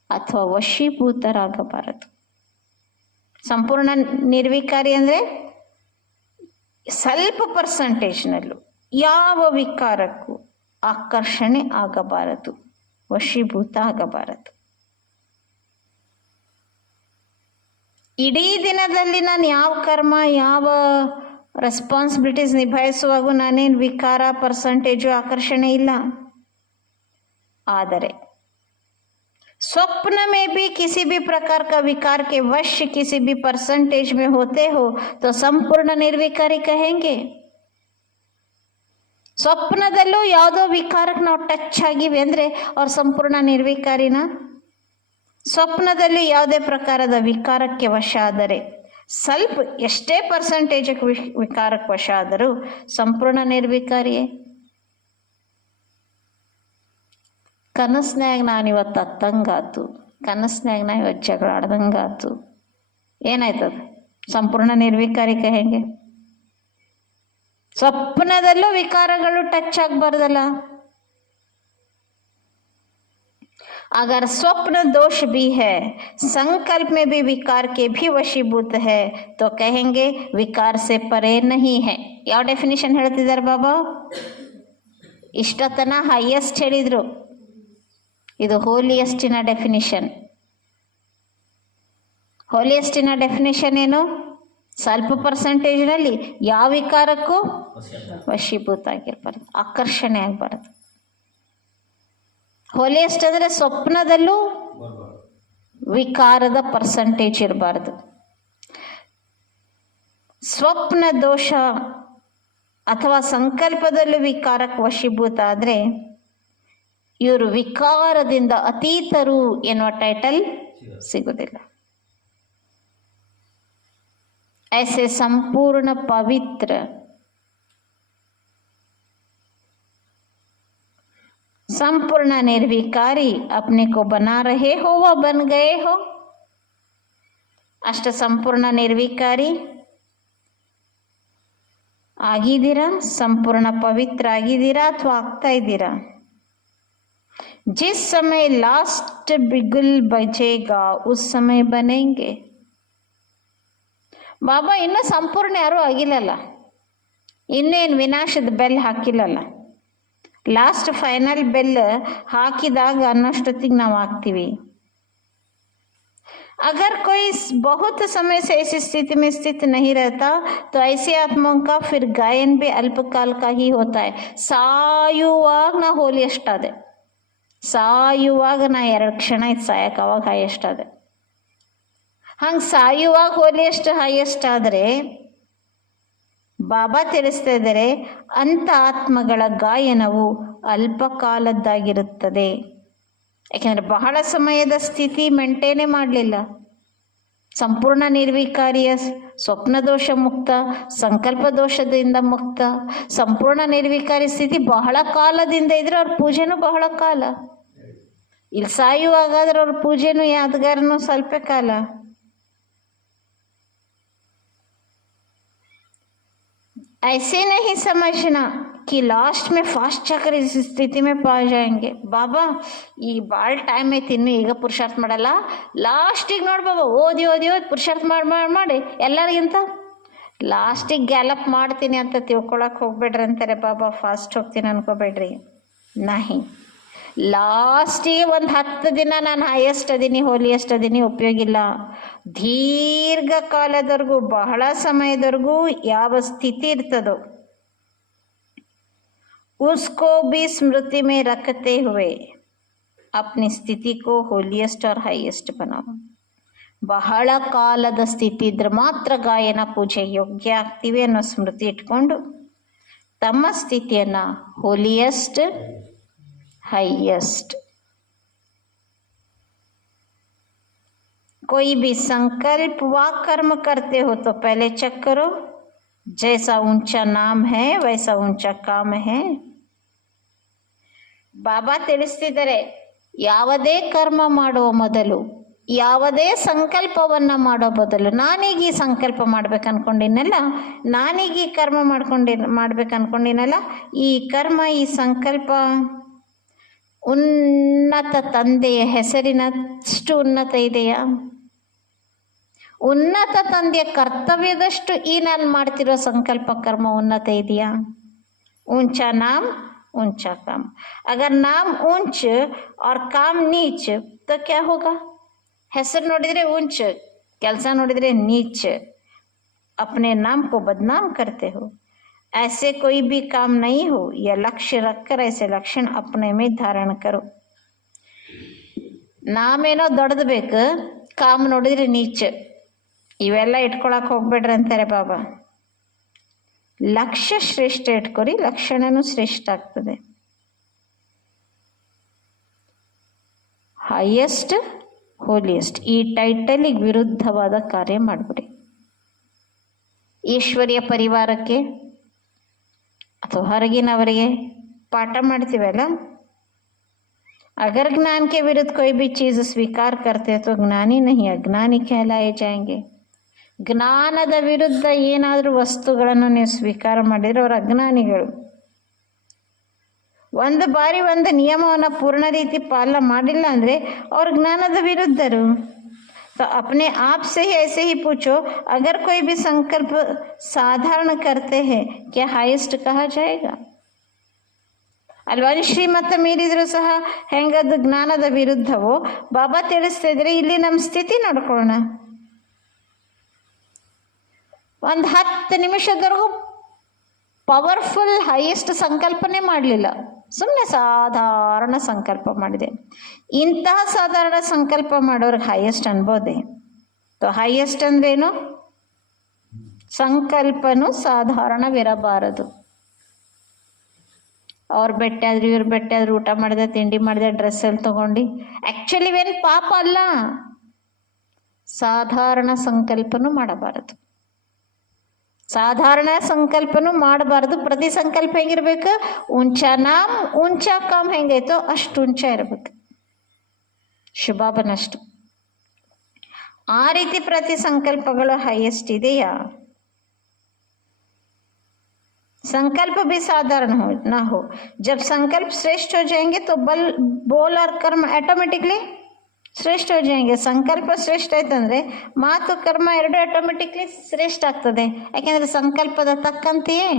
ಅಥವಾ ವಶೀಭೂತರಾಗಬಾರದು. ಸಂಪೂರ್ಣ ನಿರ್ವಿಕಾರಿ ಅಂದರೆ ಸ್ವಲ್ಪ ಪರ್ಸಂಟೇಜ್ನಲ್ಲೂ ಯಾವ ವಿಕಾರಕ್ಕೂ ಆಕರ್ಷಣೆ ಆಗಬಾರದು, ವಶೀಭೂತ ಆಗಬಾರದು. ಇಡೀ ದಿನದಲ್ಲಿ ನಾನು ಯಾವ ಕರ್ಮ, ಯಾವ ರೆಸ್ಪಾನ್ಸಿಬಿಲಿಟೀಸ್ ನಿಭಾಯಿಸುವಾಗೂ ನಾನೇನು ವಿಕಾರ, ಪರ್ಸಂಟೇಜು, ಆಕರ್ಷಣೆ ಇಲ್ಲ. ಆದರೆ स्वप्न में भी किसी भी प्रकार का विकार के वश किसी भी परसेंटेज में होते हो तो संपूर्ण निर्विकारी कहेंगे. ಸ್ವಪ್ನದಲ್ಲೂ ಯಾವುದೋ ವಿಕಾರಕ್ಕೆ ನಾವು ಟಚ್ ಆಗಿವಿ ಅಂದರೆ ಅವ್ರು ಸಂಪೂರ್ಣ ನಿರ್ವಿಕಾರಿನ. ಸ್ವಪ್ನದಲ್ಲಿ ಯಾವುದೇ ಪ್ರಕಾರದ ವಿಕಾರಕ್ಕೆ ವಶ ಆದರೆ, ಸ್ವಲ್ಪ ಎಷ್ಟೇ ಪರ್ಸಂಟೇಜಕ್ಕೆ ವಿಕಾರಕ್ಕೆ ವಶ ಆದರೂ ಸಂಪೂರ್ಣ ನಿರ್ವಿಕಾರಿಯೇ. ಕನಸ್ನ್ಯಾಗ ನಾನಿವತ್ತು ಅತ್ತಂಗಾತು, ಕನಸ್ನಾಗ ನಾ ಇವತ್ತು ಜಗಳ ಆಡ್ದಂಗೆ ಆಯ್ತು. ಏನಾಯ್ತದ? ಸಂಪೂರ್ಣ ನಿರ್ವಿಕಾರಿಕ ಹೆಂಗೆ? ಸ್ವಪ್ನದಲ್ಲೂ ವಿಕಾರಗಳು ಟಚ್ ಆಗಬಾರ್ದಲ್ಲ. अगर स्वप्न दोष भी है, संकल्प में भी विकार के भी वशीभूत है, तो कहेंगे विकार से परे नहीं है. ಯಾವ ಡೆಫಿನಿಷನ್ ಹೇಳ್ತಿದ್ದಾರೆ ಬಾಬಾ? ಇಷ್ಟತನ ಹೈಯೆಸ್ಟ್ ಹೇಳಿದ್ರು, ಇದು ಹೋಲಿಯೆಸ್ಟಿನ ಡೆಫಿನಿಷನ್. ಹೋಲಿಯೆಸ್ಟಿನ ಡೆಫಿನಿಷನ್ ಏನು? ಸ್ವಲ್ಪ ಪರ್ಸೆಂಟೇಜ್ನಲ್ಲಿ ಯಾವ ವಿಕಾರಕ್ಕೂ ವಶೀಭೂತ ಆಗಿರ್ಬಾರ್ದು, ಆಕರ್ಷಣೆ ಆಗಬಾರ್ದು. ಹೋಲಿಯೆಸ್ಟ್ ಅಂದರೆ ಸ್ವಪ್ನದಲ್ಲೂ ವಿಕಾರದ ಪರ್ಸೆಂಟೇಜ್ ಇರಬಾರ್ದು. ಸ್ವಪ್ನ ದೋಷ ಅಥವಾ ಸಂಕಲ್ಪದಲ್ಲೂ ವಿಕಾರಕ್ಕೆ ವಶೀಭೂತ ಆದರೆ ಇವರು ವಿಕಾರದಿಂದ ಅತೀತರು ಎನ್ನುವ ಟೈಟಲ್ ಸಿಗುವುದಿಲ್ಲ. ऐसे संपूर्ण पवित्र संपूर्ण निर्विकारी अपने को बना रहे हो व बन गए हो. ಅಷ್ಟ ಸಂಪೂರ್ಣ ನಿರ್ವಿಕಾರಿ ಆಗಿದ್ದೀರಾ, ಸಂಪೂರ್ಣ ಪವಿತ್ರ ಆಗಿದ್ದೀರಾ ಅಥವಾ ಆಗ್ತಾ ಇದ್ದೀರಾ? जिस समय लास्ट बिगुल बजेगा उस समय बनेंगे. ಬಾಬಾ ಇನ್ನೂ ಸಂಪೂರ್ಣ ಯಾರೂ ಆಗಿಲ್ಲಲ್ಲ, ಇನ್ನೇನು ವಿನಾಶದ ಬೆಲ್ ಹಾಕಿಲ್ಲಲ್ಲ. ಲಾಸ್ಟ್ ಫೈನಲ್ ಬೆಲ್ ಹಾಕಿದಾಗ ಅನ್ನೋಷ್ಟೊತ್ತಿಗೆ ನಾವು ಆಗ್ತೀವಿ. अगर कोई बहुत समय से ऐसी स्थिति में स्थित नहीं रहता तो ऐसी आत्माओं का फिर गायन भी अल्पकाल का ही होता है. ಸಾಯುವಾಗ ನಾ ಹೋಲಿ ಎಷ್ಟಾದೆ, ಸಾಯುವಾಗ ನಾ 2 ಕ್ಷಣ ಇತ್ತು ಸಾಯಕ್ಕೆ, ಅವಾಗ ಹೈಯೆಸ್ಟ್ ಅದೆ. ಹಂಗೆ ಸಾಯುವಾಗ ಹೋಲಿ ಎಷ್ಟು ಹೈಯೆಸ್ಟ್ ಆದರೆ ಬಾಬಾ ತಿಳಿಸ್ತಾ ಇದ್ದಾರೆ, ಅಂಥ ಆತ್ಮಗಳ ಗಾಯನವು ಅಲ್ಪಕಾಲದ್ದಾಗಿರುತ್ತದೆ. ಯಾಕೆಂದರೆ ಬಹಳ ಸಮಯದ ಸ್ಥಿತಿ ಮೇಂಟೈನೇ ಮಾಡಲಿಲ್ಲ. ಸಂಪೂರ್ಣ ನಿರ್ವಿಕಾರಿಯ ಸ್ವಪ್ನ ದೋಷ ಮುಕ್ತ, ಸಂಕಲ್ಪ ದೋಷದಿಂದ ಮುಕ್ತ, ಸಂಪೂರ್ಣ ನಿರ್ವಿಕಾರಿ ಸ್ಥಿತಿ ಬಹಳ ಕಾಲದಿಂದ ಇದ್ರೆ ಅವ್ರ ಪೂಜೆನೂ ಬಹಳ ಕಾಲ. ಇಲ್ಲಿ ಸಾಯುವಾಗಾದ್ರೆ ಅವ್ರ ಪೂಜೆನೂ ಯಾದಗಾರನೂ ಸ್ವಲ್ಪ ಕಾಲ. ऐसे नहीं समझना कि लास्ट में फास्ट चक्र इस स्थिति में पा जाएंगे. ಬಾಬಾ ಈಗ ಭಾಳ ಟೈಮ್ ಐತಿ, ಇನ್ನು ಈಗ ಪುರುಷಾರ್ಥ ಮಾಡಲ್ಲ, ಲಾಸ್ಟಿಗೆ ನೋಡಿ ಬಾಬಾ ಓದಿ ಓದಿ ಓದಿ ಪುರುಷಾರ್ಥ ಮಾಡಿ ಎಲ್ಲರಿಗಿಂತ ಲಾಸ್ಟಿಗೆ ಗ್ಯಾಲಪ್ ಮಾಡ್ತೀನಿ ಅಂತ ತಿಳ್ಕೊಳಕ್ಕೆ ಹೋಗ್ಬೇಡ್ರಿ ಅಂತಾರೆ ಬಾಬಾ. ಫಾಸ್ಟ್ ಹೋಗ್ತೀನಿ ಅನ್ಕೋಬೇಡ್ರಿ. ನಾಹಿ, ಲಾಸ್ಟಿಗೆ ಒಂದು 10 ದಿನ ನಾನು ಹೈಯೆಸ್ಟ್ ಅದೀನಿ, ಹೋಲಿಯೆಸ್ಟ್ ಅದೀನಿ, ಉಪಯೋಗ ಇಲ್ಲ. ದೀರ್ಘಕಾಲದವರೆಗೂ, ಬಹಳ ಸಮಯದವರೆಗೂ ಯಾವ ಸ್ಥಿತಿ ಇರ್ತದೋ उसको भी स्मृति में रखते हुए अपनी स्थिति को होलियस्ट और हाईएस्ट बनाओ. ಬಹಳ ಕಾಲದ ಸ್ಥಿತಿ ಇದ್ರೆ ಮಾತ್ರ ಗಾಯನ ಪೂಜೆ ಯೋಗ್ಯ ಆಗ್ತೀವಿ ಅನ್ನೋ ಸ್ಮೃತಿ ಇಟ್ಕೊಂಡು ತಮ್ಮ ಸ್ಥಿತಿಯನ್ನು ಹೋಲಿಯಸ್ಟ್ हाईएस्ट. कोई भी संकल्प व कर्म करते हो तो पहले चेक करो, जैसा ऊंचा नाम है वैसा ऊंचा काम है. ಬಾಬಾ ತಿಳಿಸ್ತಿದ್ದಾರೆ, ಯಾವುದೇ ಕರ್ಮ ಮಾಡುವ ಮೊದಲು, ಯಾವುದೇ ಸಂಕಲ್ಪವನ್ನು ಮಾಡೋ ಬದಲು, ನಾನೀಗ ಈ ಸಂಕಲ್ಪ ಮಾಡ್ಬೇಕು ಅನ್ಕೊಂಡಿನಲ್ಲ, ನಾನೀಗ ಈ ಕರ್ಮ ಮಾಡ್ಬೇಕು ಅನ್ಕೊಂಡಿನಲ್ಲ, ಈ ಕರ್ಮ, ಈ ಸಂಕಲ್ಪ ಉನ್ನತ ತಂದೆಯ ಹೆಸರಿನಷ್ಟು ಉನ್ನತ ಇದೆಯಾ? ಉನ್ನತ ತಂದೆಯ ಕರ್ತವ್ಯದಷ್ಟು ಈ ನಾನು ಮಾಡ್ತಿರೋ ಸಂಕಲ್ಪ ಕರ್ಮ ಉನ್ನತ ಇದೆಯಾ? ऊंचा नाम ऊंचा काम. अगर नाम ऊंच और काम नीच तो क्या होगा? ಹೆಸರು ನೋಡಿದ್ರೆ ऊंच, ಕೆಲಸ ನೋಡಿದ್ರೆ नीच. अपने नाम को बदनाम करते हो. ऐसे कोई भी काम नहीं हो. यह लक्ष्य रखकर ऐसे लक्षण अपने में धारण करो. ನಾಮೇನೋ ದೊಡ್ಡದು ಬೇಕು, ಕಾಮ್ ನೋಡಿದ್ರೆ ನೀಚ, ಇವೆಲ್ಲ ಇಟ್ಕೊಳಕ್ಕೆ ಹೋಗ್ಬೇಡ್ರಿ ಅಂತಾರೆ ಬಾಬಾ. ಲಕ್ಷ್ಯ ಶ್ರೇಷ್ಠ ಇಟ್ಕೊರಿ, ಲಕ್ಷಣನೂ ಶ್ರೇಷ್ಠ ಆಗ್ತದೆ. ಹೈಯೆಸ್ಟ್, ಹೋಲಿಯೆಸ್ಟ್, ಈ ಟೈಟಲಿಗೆ ವಿರುದ್ಧವಾದ ಕಾರ್ಯ ಮಾಡಿಬಿಡಿ. ಈಶ್ವರ್ಯ ಪರಿವಾರಕ್ಕೆ ಅಥವಾ ಹೊರಗಿನವರಿಗೆ ಪಾಠ ಮಾಡ್ತೀವಲ್ಲ, अगर ज्ञान के विरुद्ध कोई भी चीज स्वीकार करते तो ज्ञानी नहीं अज्ञानी कहलाए जाएंगे. ಜ್ಞಾನದ ವಿರುದ್ಧ ಏನಾದರೂ ವಸ್ತುಗಳನ್ನು ನೀವು ಸ್ವೀಕಾರ ಮಾಡಿದ್ರೆ ಅವ್ರು ಅಜ್ಞಾನಿಗಳು. ಒಂದು ಬಾರಿ ಒಂದು ನಿಯಮವನ್ನು ಪೂರ್ಣ ರೀತಿ ಪಾಲನೆ ಮಾಡಿಲ್ಲ ಅಂದರೆ ಅವ್ರ ಜ್ಞಾನದ ವಿರುದ್ಧರು. तो अपने आप से ही ऐसे ही पूछो, अगर कोई भी संकल्प साधारण करते हैं क्या हाईएस्ट कहा जाएगा? ಅಲ್ವಾ? ಶ್ರೀಮತ ಮೀರಿದ್ರು ಸಹ ಹೆಂಗದು ಜ್ಞಾನದ ವಿರುದ್ಧವೋ ಬಾಬಾ ತಿಳಿಸ್ತಾ ಇದ್ರೆ ಇಲ್ಲಿ ನಮ್ಮ ಸ್ಥಿತಿ ನೋಡ್ಕೊಳ್ಳೋಣ. ಒಂದು 10 ನಿಮಿಷದವರೆಗೂ ಪವರ್ಫುಲ್ ಹೈಯೆಸ್ಟ್ ಸಂಕಲ್ಪನೆ ಮಾಡಲಿಲ್ಲ, ಸುಮ್ಮನೆ ಸಾಧಾರಣ ಸಂಕಲ್ಪ ಮಾಡಿದೆ. ಇಂತಹ ಸಾಧಾರಣ ಸಂಕಲ್ಪ ಮಾಡೋರಿಗೆ ಹೈಯೆಸ್ಟ್ ಅನ್ಬೋದೆ? तो ಹೈಯೆಸ್ಟ್ ಅಂದ್ರೇನು? ಸಂಕಲ್ಪನೂ ಸಾಧಾರಣವಿರಬಾರದು. ಅವ್ರು ಬೆಟ್ಟಾದ್ರು ಇವ್ರು ಬೆಟ್ಟಾದ್ರು, ಊಟ ಮಾಡಿದೆ ತಿಂಡಿ ಮಾಡಿದೆ ಡ್ರೆಸ್ ಎಲ್ಲ ತಗೊಂಡು, ಆ್ಯಕ್ಚುಲಿ ಏನು ಪಾಪ ಅಲ್ಲ. ಸಾಧಾರಣ ಸಂಕಲ್ಪನೂ ಮಾಡಬಾರದು, ಸಾಧಾರಣ ಸಂಕಲ್ಪನೂ ಮಾಡಬಾರ್ದು. ಪ್ರತಿ ಸಂಕಲ್ಪ ಹೆಂಗಿರ್ಬೇಕು? ಉಂಚಾ ನಾಮ್ ಉಂಚಾ ಕಾಮ್ ಹೆಂಗೈತೋ ಅಷ್ಟು ಉಂಚಾ ಇರಬೇಕು, ಶುಭಾಬನಷ್ಟು. ಆ ರೀತಿ ಪ್ರತಿ ಸಂಕಲ್ಪಗಳು ಹೈಯೆಸ್ಟ್ ಇದೆಯಾ? संकल्प भी साधारण हो ना हो. जब संकल्प श्रेष्ठ हो जाएंगे तो बोल और कर्म ऑटोमेटिकली ಶ್ರೇಷ್ಠ हो जाएंगे. ಸಂಕಲ್ಪ ಶ್ರೇಷ್ಠ ಆಯ್ತಂದ್ರೆ ಮಾತು ಕರ್ಮ ಎರಡು ಆಟೋಮೆಟಿಕ್ಲಿ ಶ್ರೇಷ್ಠ ಆಗ್ತದೆ. ಯಾಕೆಂದರೆ ಸಂಕಲ್ಪದ ತಕ್ಕಂತೆಯೇ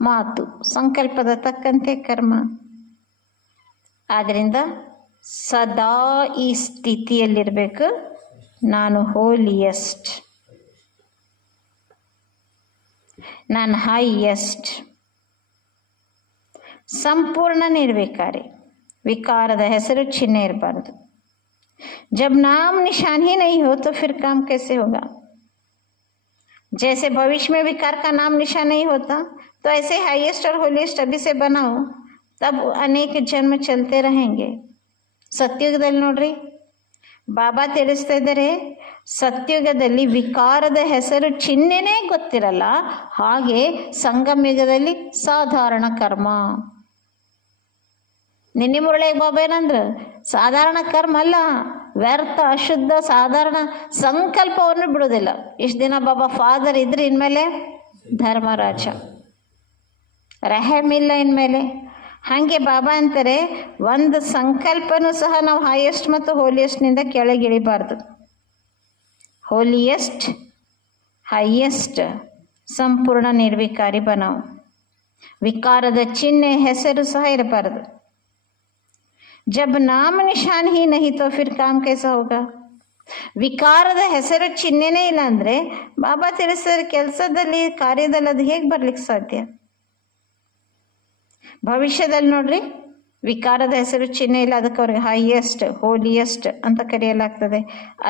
ಮಾತು, ಸಂಕಲ್ಪದ ತಕ್ಕಂತೆ ಕರ್ಮ. ಆದ್ದರಿಂದ ಸದಾ ಈ ಸ್ಥಿತಿಯಲ್ಲಿರಬೇಕು, ನಾನು ಹೋಲಿಯೆಸ್ಟ್, ನಾನು ಹೈಯೆಸ್ಟ್, ಸಂಪೂರ್ಣ ನಿರ್ವಿಕಾರಿ. ವಿಕಾರದ ಹೆಸರು ಚಿಹ್ನೆ ಇರಬಾರ್ದು. जब नाम निशान ही नहीं हो तो फिर काम कैसे होगा? जैसे भविष्य में विकार का नाम निशान नहीं होता तो ऐसे हाईएस्ट और होलिएस्ट अभी से बनाओ, तब अनेक जन्म चलते रहेंगे. ಸತ್ಯುಗದಲ್ಲಿ ನೋಡ್ರಿ, ಬಾಬಾ ತಿಳಿಸ್ತಾ ಇದ್ದಾರೆ, ಸತ್ಯುಗದಲ್ಲಿ ವಿಕಾರದ ಹೆಸರು ಚಿಹ್ನೆನೇ ಗೊತ್ತಿರಲ್ಲ, ಹಾಗೆ ಸಂಗಮಯುಗದಲ್ಲಿ ಸಾಧಾರಣ ಕರ್ಮ. ನಿನ್ನೆ ಮುರಳಿಗೆ ಬಾಬಾ ಏನಂದ್ರೆ, ಸಾಧಾರಣ ಕರ್ಮ ಅಲ್ಲ, ವ್ಯರ್ಥ ಅಶುದ್ಧ ಸಾಧಾರಣ ಸಂಕಲ್ಪವನ್ನು ಬಿಡೋದಿಲ್ಲ. ಇಷ್ಟು ದಿನ ಬಾಬಾ ಫಾದರ್ ಇದ್ರೆ ಇನ್ಮೇಲೆ ಧರ್ಮರಾಜ, ರೆಹಮಿಲ್ಲ ಇನ್ಮೇಲೆ. ಹಾಗೆ ಬಾಬಾ ಅಂತಾರೆ, ಒಂದು ಸಂಕಲ್ಪನೂ ಸಹ ನಾವು ಹೈಯೆಸ್ಟ್ ಮತ್ತು ಹೋಲಿಯೆಸ್ಟ್ನಿಂದ ಕೆಳಗಿಳಿಬಾರ್ದು. ಹೋಲಿಯೆಸ್ಟ್, ಹೈಯೆಸ್ಟ್, ಸಂಪೂರ್ಣ ನಿರ್ವಿಕಾರಿ ಬನಾವು. ವಿಕಾರದ ಚಿಹ್ನೆ ಹೆಸರು ಸಹ ಇರಬಾರದು. जब नाम निशान ही नहीं तो फिर काम कैसा होगा? ವಿಕಾರದ ಹೆಸರು ಚಿಹ್ನೆನೇ ಇಲ್ಲ ಅಂದರೆ ಬಾಬಾ ತಿಳಿಸಿದ ಕೆಲಸದಲ್ಲಿ ಕಾರ್ಯದಲ್ಲಿ ಅದು ಹೇಗೆ ಬರ್ಲಿಕ್ಕೆ ಸಾಧ್ಯ? ಭವಿಷ್ಯದಲ್ಲಿ ನೋಡ್ರಿ, ವಿಕಾರದ ಹೆಸರು ಚಿಹ್ನೆ ಇಲ್ಲ, ಅದಕ್ಕೆ ಅವ್ರಿಗೆ ಹೈಯೆಸ್ಟ್ ಹೋಲಿಯೆಸ್ಟ್ ಅಂತ ಕರೆಯಲಾಗ್ತದೆ.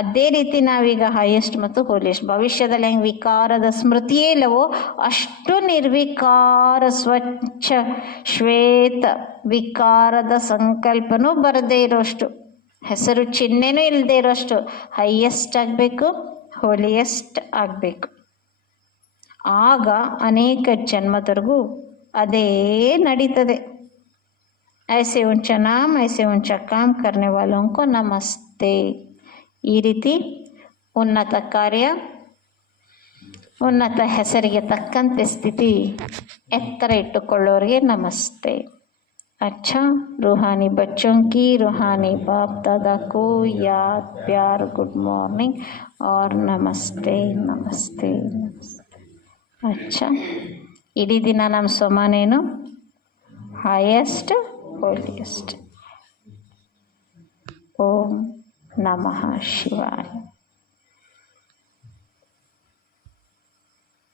ಅದೇ ರೀತಿ ನಾವೀಗ ಹೈಯೆಸ್ಟ್ ಮತ್ತು ಹೋಲಿಯೆಸ್ಟ್. ಭವಿಷ್ಯದಲ್ಲಿ ಹೆಂಗೆ ವಿಕಾರದ ಸ್ಮೃತಿಯೇ ಇಲ್ಲವೋ ಅಷ್ಟು ನಿರ್ವಿಕಾರ ಸ್ವಚ್ಛ ಶ್ವೇತ ವಿಕಾರದ ಸಂಕಲ್ಪನೂ ಬರದೇ ಇರೋಷ್ಟು, ಹೆಸರು ಚಿಹ್ನೆನೂ ಇಲ್ಲದೆ ಇರೋಷ್ಟು ಹೈಯೆಸ್ಟ್ ಆಗಬೇಕು, ಹೋಲಿಯೆಸ್ಟ್ ಆಗಬೇಕು. ಆಗ ಅನೇಕ ಜನ್ಮದವರೆಗೂ ಅದೇ ನಡೀತದೆ. ऐसे ऊंचा नाम ऐसे ऊंचा काम करने वालों को नमस्ते. ಈ ರೀತಿ ಉನ್ನತ ಕಾರ್ಯ, ಉನ್ನತ ಹೆಸರಿಗೆ ತಕ್ಕಂತೆ ಸ್ಥಿತಿ ಎತ್ತರ ಇಟ್ಟುಕೊಳ್ಳೋರಿಗೆ ನಮಸ್ತೆ. अच्छा, रूहानी बच्चों की रूहानी बाप दादा को याद प्यार गुड मॉर्निंग और नमस्ते नमस्ते नमस्ते. अच्छा, ಇಡೀ ದಿನ ನಮ್ಮ ಸಮಾನೇನು ಹೈಯೆಸ್ಟ್ ಹೋಲಿಯೆಸ್ಟ್. ಓಂ ನಮಃ ಶಿವಾಯ.